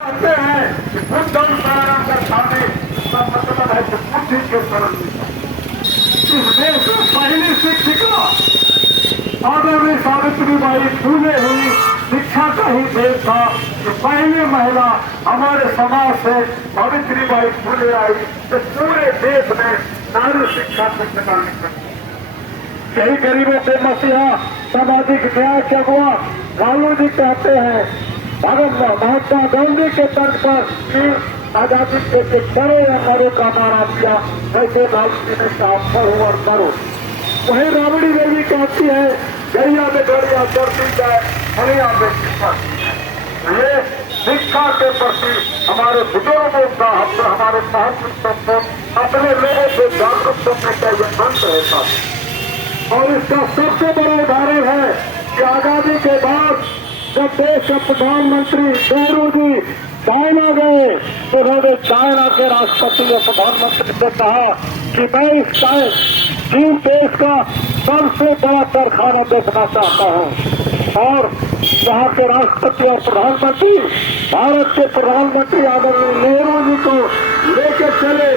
कहते हैं कि बुद्धम शरणम गच्छामि, इसका मतलब है कि बुद्धि के शरण में। इस देश में पहली शिक्षिका आदरणीय सावित्रीबाई फूले हुई शिक्षा का ही देश था कि पहली महिला हमारे समाज से सावित्रीबाई फूले आई तो पूरे देश में नारी शिक्षा को प्रदान कर। यही गरीबों के मसीहा सामाजिक न्याय के अगुआ लालू जी कहते हैं महात्मा गांधी के तर्क पर कि आजादी के करो या मरो का नारा दिया, वैसे लालू जी ने कहा पढ़ो और करो। वही राबड़ी देवी कहती है गैया में गड़िया चढ़ती जाए हरिया में शिक्षा। ये शिक्षा के प्रति हमारे बुजुर्गों का हमारे महत्व को अपने लोगों को जागरूक करने का ये मंत्र रहता है। और इसका सबसे बड़ा उदाहरण है कि आजादी के बाद जब देश के प्रधानमंत्री नेहरू जी चाइना गए तो उन्होंने चाइना के राष्ट्रपति और प्रधानमंत्री से कहा कि मैं इस चीन देश का सबसे बड़ा कारखाना देखना चाहता हूँ। और यहाँ के राष्ट्रपति और प्रधानमंत्री भारत के प्रधानमंत्री आदरणीय नेहरू जी को लेकर चले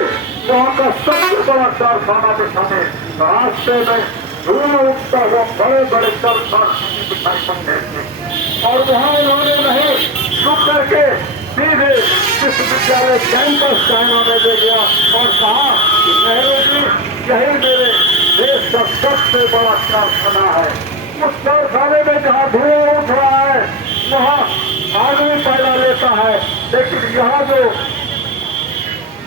वहाँ का सबसे बड़ा कारखाना दिखाने। रास्ते में धूल उठता हुआ बड़े बड़े कारखाने दिखाई पड़ते थे और वहाँ उन्होंने नहीं रुक करके सीधे विश्वविद्यालय कैंपस चाइना में ले गया और कहा कि नेहरू जी यही मेरे देश का सबसे बड़ा कारखाना है। उस कारखाने में जहाँ धुआं उठ रहा है वहाँ आदमी पैदा लेता है, लेकिन यहाँ जो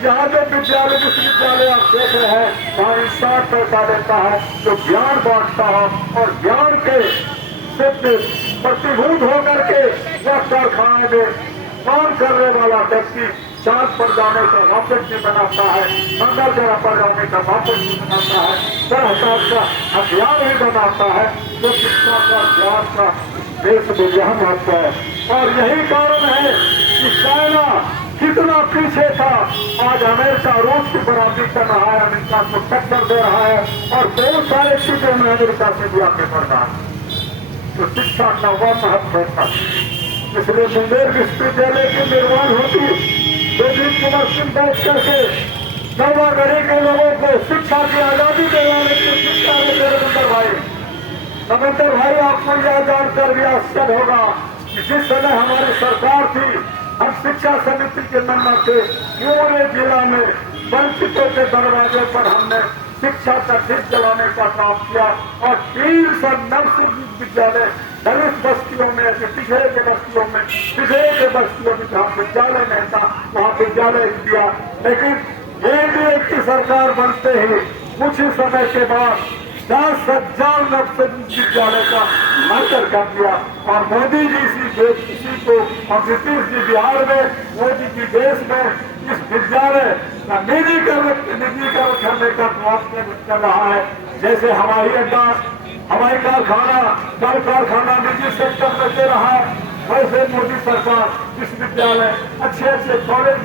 विद्यालय विश्वविद्यालय आप देख रहे हैं वहाँ इंसान पैदा लेता है जो ज्ञान बांटता है और ज्ञान के प्रतिभूत होकर के वह कारखाने में काम करने वाला व्यक्ति चांद पर जाने का वापस भी बनाता है, मंगल ग्रह पर जाने का वापस भी बनाता है, तरह का अभियान भी बनाता है जो शिक्षा का ज्ञान का देश में यह महत्व है। और यही कारण है कि चाइना कितना पीछे था, आज अमेरिका रूस की बराबरी कर रहा है, अमेरिका को टक्कर दे रहा है और बहुत सारे चीजों में अमेरिका से भी आगे बढ़ रहा है। तो शिक्षा का वह महत्व होता है। इसलिए मुंगेर विश्वविद्यालय की निर्माण होती देवी कुमार सिंह बैठ करके नवागढ़ी के लोगों को शिक्षा की आजादी दिलाने की शिक्षा में नरेंद्र भाई आपको यह जानकर भी आश्चर्य होगा कि जिस समय हमारी सरकार थी हम शिक्षा समिति के नंबर से पूरे जिला में वंचितों के दरवाजे पर हमने शिक्षा का दीप जलाने का काम किया और 390 विद्यालय दलित बस्तियों में पिछड़े के बस्तियों में जहाँ विद्यालय नहीं था वहाँ विद्यालय दिया। लेकिन एनडीए की सरकार बनते ही कुछ ही समय के बाद 10,000 विद्यालय का मर्डर कर दिया और मोदी जी इसी को और नीतीश जी बिहार में मोदी जी देश में इस विद्यालय का निजीकरण करने का प्रयास कर रहा है। जैसे हवाई अड्डा हवाई कारखाना कल कारखाना निजी सेक्टर में दे रहा है, वैसे मोदी सरकार विश्वविद्यालय अच्छे कॉलेज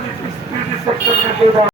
निजी सेक्टर में दे रहा है।